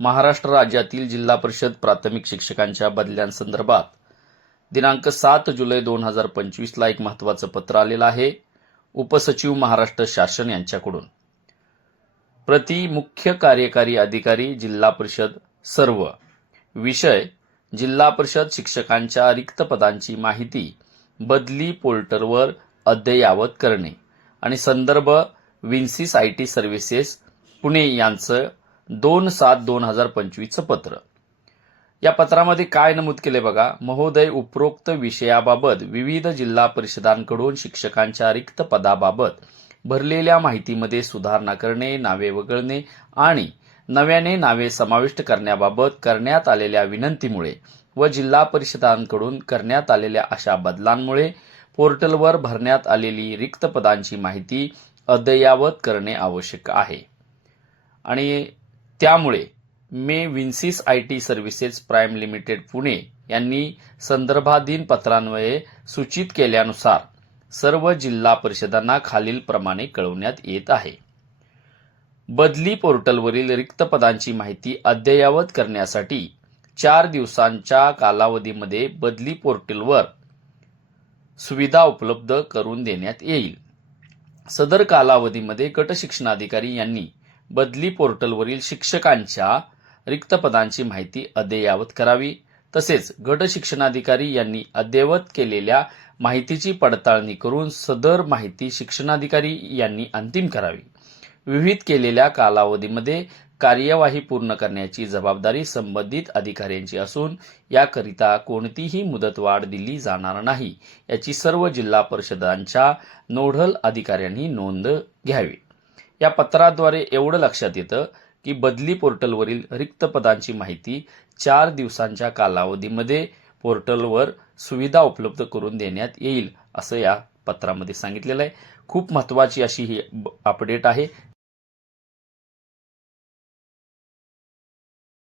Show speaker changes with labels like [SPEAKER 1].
[SPEAKER 1] महाराष्ट्र राज्यातील जिल्हा परिषद प्राथमिक शिक्षकांच्या बदल्यांसंदर्भात दिनांक सात जुलै दोन हजार पंचवीसला एक महत्वाचं पत्र आलेलं आहे. उपसचिव महाराष्ट्र शासन यांच्याकडून. प्रति मुख्य कार्यकारी अधिकारी जिल्हा परिषद सर्व. विषय जिल्हा परिषद शिक्षकांच्या रिक्त पदांची माहिती बदली पोर्टलवर अद्ययावत करणे आणि संदर्भ Vinsys I T services Pune यांचं दोन सात दोन हजार पंचवीसचं पत्र. या पत्रामध्ये काय नमूद केले बघा? महोदय उपरोक्त विषयाबाबत विविध जिल्हा परिषदांकडून शिक्षकांच्या रिक्त पदाबाबत भरलेल्या माहितीमध्ये सुधारणा करणे नावे वगळणे आणि नव्याने नावे समाविष्ट करण्याबाबत करण्यात आलेल्या विनंतीमुळे व जिल्हा परिषदांकडून करण्यात आलेल्या अशा बदलांमुळे पोर्टलवर भरण्यात आलेली रिक्त पदांची माहिती अद्ययावत करणे आवश्यक आहे. आणि त्यामुळे मे Vinsys I T services prime limited Pune यांनी संदर्भाधीन पत्रान्वये सूचित केल्यानुसार सर्व जिल्हा परिषदांना खालीलप्रमाणे कळवण्यात येत आहे. बदली पोर्टलवरील रिक्त पदांची माहिती अद्ययावत करण्यासाठी चार दिवसांच्या कालावधीमध्ये बदली पोर्टलवर सुविधा उपलब्ध करून देण्यात येईल. सदर कालावधीमध्ये गट शिक्षणाधिकारी यांनी बदली पोर्टलवरील शिक्षकांच्या रिक्त पदांची माहिती अद्ययावत करावी. तसेच गट शिक्षणाधिकारी यांनी अद्ययावत केलेल्या माहितीची पडताळणी करून सदर माहिती शिक्षणाधिकारी यांनी अंतिम करावी. विविध केलेल्या कालावधीमध्ये कार्यवाही पूर्ण करण्याची जबाबदारी संबंधित अधिकाऱ्यांची असून याकरिता कोणतीही मुदतवाढ दिली जाणार नाही याची सर्व जिल्हा परिषदांच्या नोडल अधिकाऱ्यांनी नोंद घ्यावी. या पत्राद्वारे एवढं लक्षात येतं की बदली पोर्टलवरील रिक्त पदांची माहिती चार दिवसांच्या कालावधीमध्ये पोर्टलवर सुविधा उपलब्ध करून देण्यात येईल असं या पत्रामध्ये सांगितलेलं आहे. खूप महत्त्वाची अशी ही ब- अपडेट आहे.